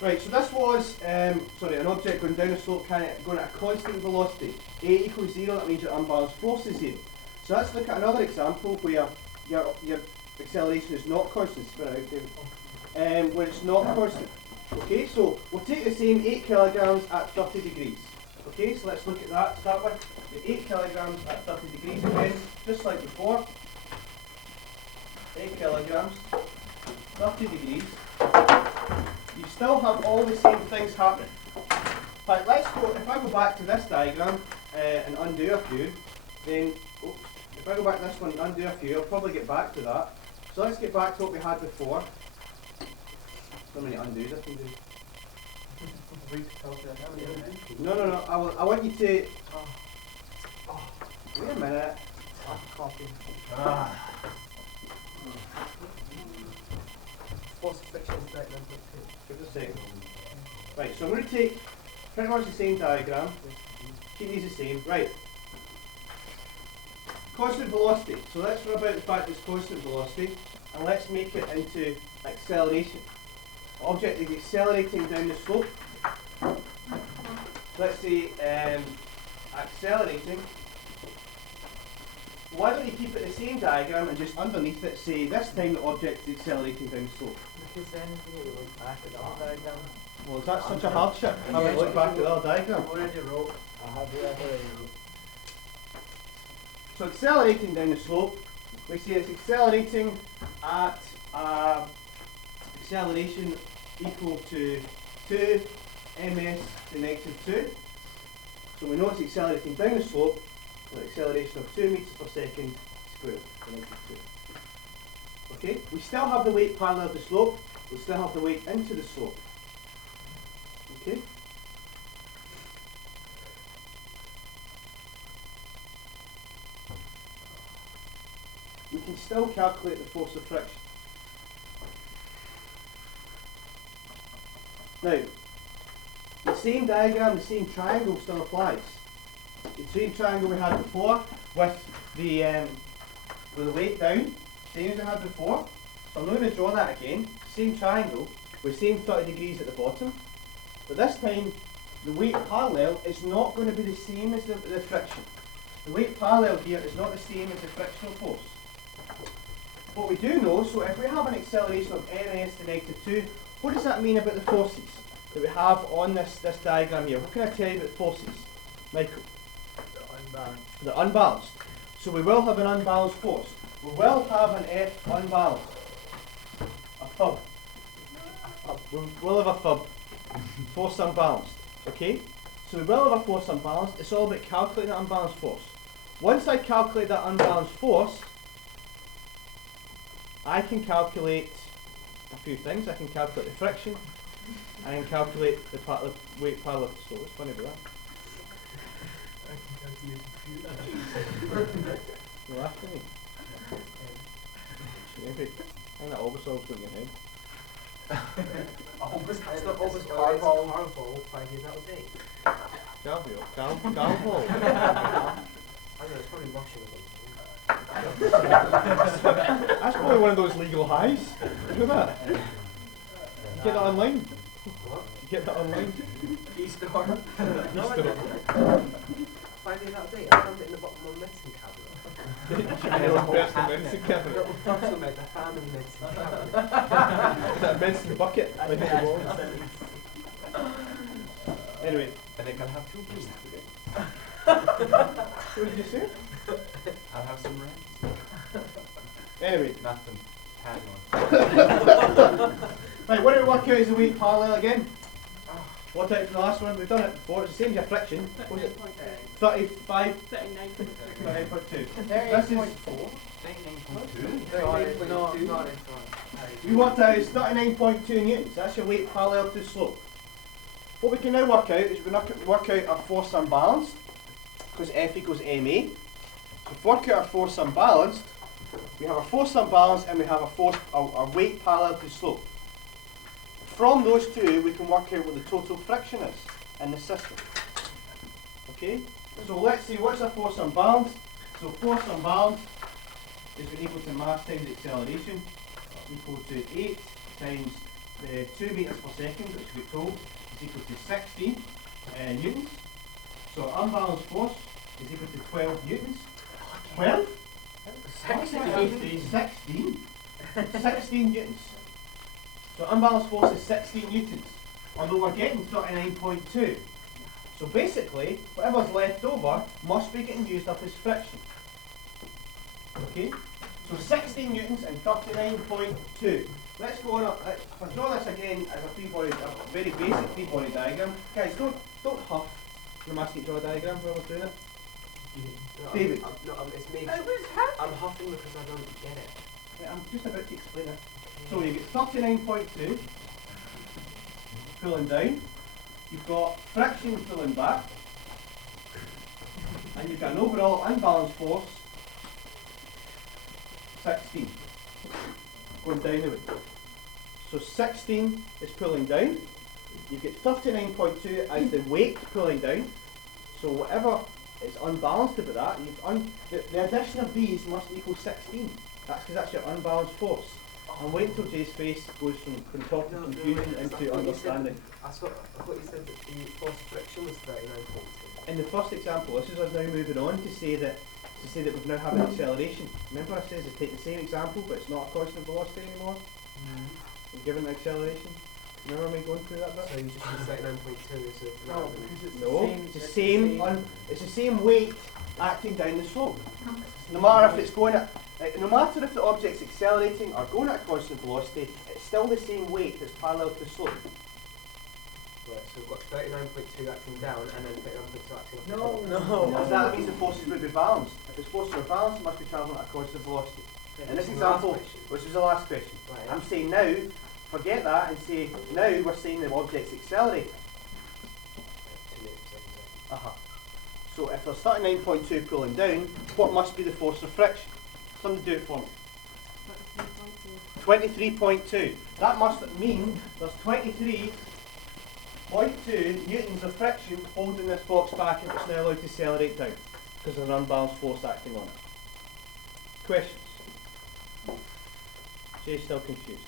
Right, so this was an object going down a slope going at a constant velocity. A equals 0, that means your unbalanced force is 0. So let's look at another example where your acceleration is not constant. Spin it out, David. When it's not constant. Okay, so we'll take the same 8 kilograms at 30 degrees. Okay, so let's look at that to start with. The 8 kilograms at 30 degrees again, just like before. 8 kilograms, 30 degrees. You still have all the same things happening. But let's go, if I go back to this diagram and undo a few, then, if I go back to this one and undo a few, I'll probably get back to that. So let's get back to what we had before. So many undos I can do. No. I want you to. Wait a minute. What's the friction straight line? Give us a second. Right, so I'm going to take pretty much the same diagram. Keep these the same. Right. Constant velocity. So let's run about the fact it's constant velocity and let's make it into acceleration. Object is accelerating down the slope. Let's say accelerating. Why don't you keep it the same diagram and just underneath it say this time the object is accelerating down the slope? Because then you look back at the other diagram. Well, is that such a hardship? Having to look back at the other diagram. I already wrote. I have already wrote. So accelerating down the slope, we say it's accelerating at acceleration equal to 2 ms to negative 2. So we know it's accelerating down the slope with an acceleration of 2 meters per second squared to negative 2. Okay, we still have the weight parallel to the slope, we still have the weight into the slope. Okay? We can still calculate the force of friction. Now, the same diagram, the same triangle still applies. The same triangle we had before with the weight down, same as we had before. So I'm not going to draw that again. Same triangle with same 30 degrees at the bottom. But this time, the weight parallel is not going to be the same as the friction. The weight parallel here is not the same as the frictional force. What we do know, so if we have an acceleration of ms to negative 2, what does that mean about the forces that we have on this diagram here? What can I tell you about the forces, Michael? They're unbalanced. So we will have an unbalanced force. We will have an F unbalanced. A fub. We will have a fub. Force unbalanced. Okay? So we will have a force unbalanced. It's all about calculating that unbalanced force. Once I calculate that unbalanced force, I can calculate a few things. I can calculate the friction. I can calculate the weight parallel to the slope. What's funny about that? You laughed at me. I think that always going in your head. It's not always Carval 5 years out of date. Galval. I don't know, it's probably Russian or something. That's probably one of those legal highs. You know that? You get that online. What? You get that online. E-store? No, I E-store. didn't. 5 years out of date, I found it in the bottom of my medicine cabinet. Your own personal medicine cabinet. Not a personal medicine, a family medicine cabinet. Is that a medicine bucket? Like on the wall? Anyway. And I can have 2 please. What did you say? I'll have some rent. Anyway. Nothing. Hang on. Right, what do we work out as the weight parallel again? What out for the last one? We've done it before. It's the same as your friction. What was it? 35? 39.2. 38.4? 39.2? We worked out is 39.2 newtons. That's your weight parallel to the slope. What we can now work out is we work out our force unbalanced, because F equals ma. So to work out our force unbalanced, we have a force unbalanced and we have our weight parallel to the slope. From those two, we can work out what the total friction is in the system. Okay? So let's see, what's our force unbalanced? So force unbalanced is equal to mass times acceleration, equal to 8 times the 2 metres per second, which we're told is equal to 16 newtons. So unbalanced force is equal to 12 newtons. 12? 16. 16 newtons. So unbalanced force is 16 newtons. Although we're getting 39.2. So basically, whatever's left over must be getting used up as friction. Okay? So 16 newtons and 39.2. Let's go on. I'll draw this again as a very basic three-body diagram. Guys, don't huff. I'm asking you to draw a diagram while we're doing it. No, David. It's me. I'm huffing because I don't get it. Yeah, I'm just about to explain it. So you get 39.2 pulling down. You've got friction pulling back. And you've got an overall unbalanced force 16 going down the way. So 16 is pulling down. You get 39.2 as the weight pulling down. So whatever is unbalanced about that, the addition of these must equal 16. That's because that's your unbalanced force. And wait until Jay's face goes from talking confusion into understanding. I thought you said that the force of friction was 39.2. In the first example, this is us now moving on to say that we've now have an acceleration. Remember I says take the same example, but it's not a constant velocity anymore. We're given an acceleration. Remember me going through that bit? So you just use 39.2 as a No, because it's No, the it's same. it's the same weight acting down the slope. No matter if it's going at, no matter if the object's accelerating or going at a constant velocity, it's still the same weight that's parallel to the slope. Right, so we've got 39.2 acting down and then 39.2 acting up. No. That means the forces would be balanced. If its forces are balanced, it must be travelling at a constant velocity. In this example, which was the last question, Right. I'm saying now, forget that and say, now we're saying the object's accelerating. 2 meters per second. Uh-huh. So if there's 39.2 pulling down, what must be the force of friction? Somebody do it for me. 23.2. That must mean there's 23.2 newtons of friction holding this box back and it's now allowed to accelerate down because there's an unbalanced force acting on it. Questions? Jay's still confused.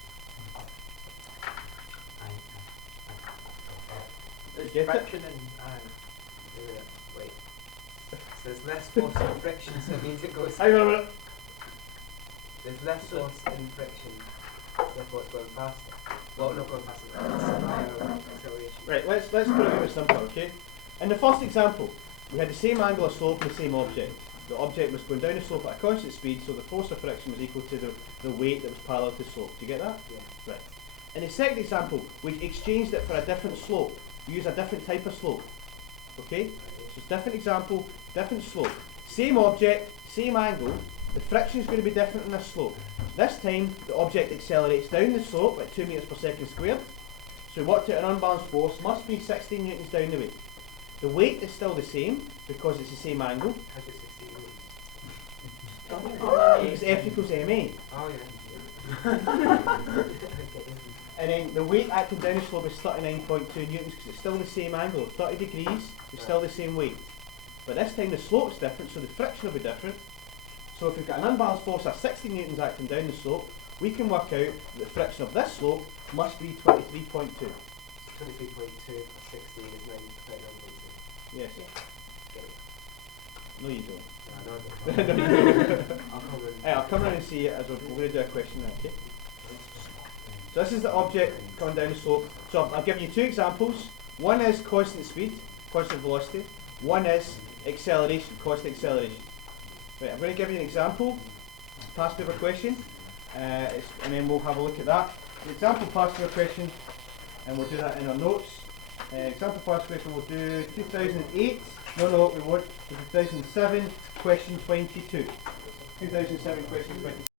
There's Get it? friction and Wait a minute, wait. So there's less force in friction, so it means it goes. Hang on a minute. There's less force in friction, therefore it's going faster. Well, not going faster, it's acceleration. Right, let's put it a bit simpler, okay? In the first example, we had the same angle of slope and the same object. The object was going down the slope at a constant speed, so the force of friction was equal to the weight that was parallel to the slope. Do you get that? Yeah. Right. In the second example, we exchanged it for a different slope. We use a different type of slope. Okay? So it's different example, different slope. Same object, same angle. The friction is going to be different in this slope. This time, the object accelerates down the slope at 2 meters per second squared. So we worked out an unbalanced force must be 16 newtons down the way. The weight is still the same because it's the same angle. How's it 16 meters? It's F equals ma. Oh yeah. And then the weight acting down the slope is 39.2 newtons because it's still the same angle, 30 degrees, it's still the same weight. But this time the slope's different, so the friction will be different. So if we've got an unbalanced force of 60 newtons acting down the slope, we can work out that the friction of this slope must be 23.2. 23.2 plus 16 is 39.2. Yes. Get it? No, you don't. Yeah, I know it. I'll come in. Hey, I'll come around and see it as we're going to do a question now, okay? So this is the object coming down the slope. So I'll give you two examples. One is constant speed, constant velocity. One is acceleration, constant acceleration. Right, I'm going to give you an example, past paper question, and then we'll have a look at that. The example past paper question, and we'll do that in our notes. Example past question we'll do 2008, no we won't, 2007, question 22. 2007, question 22.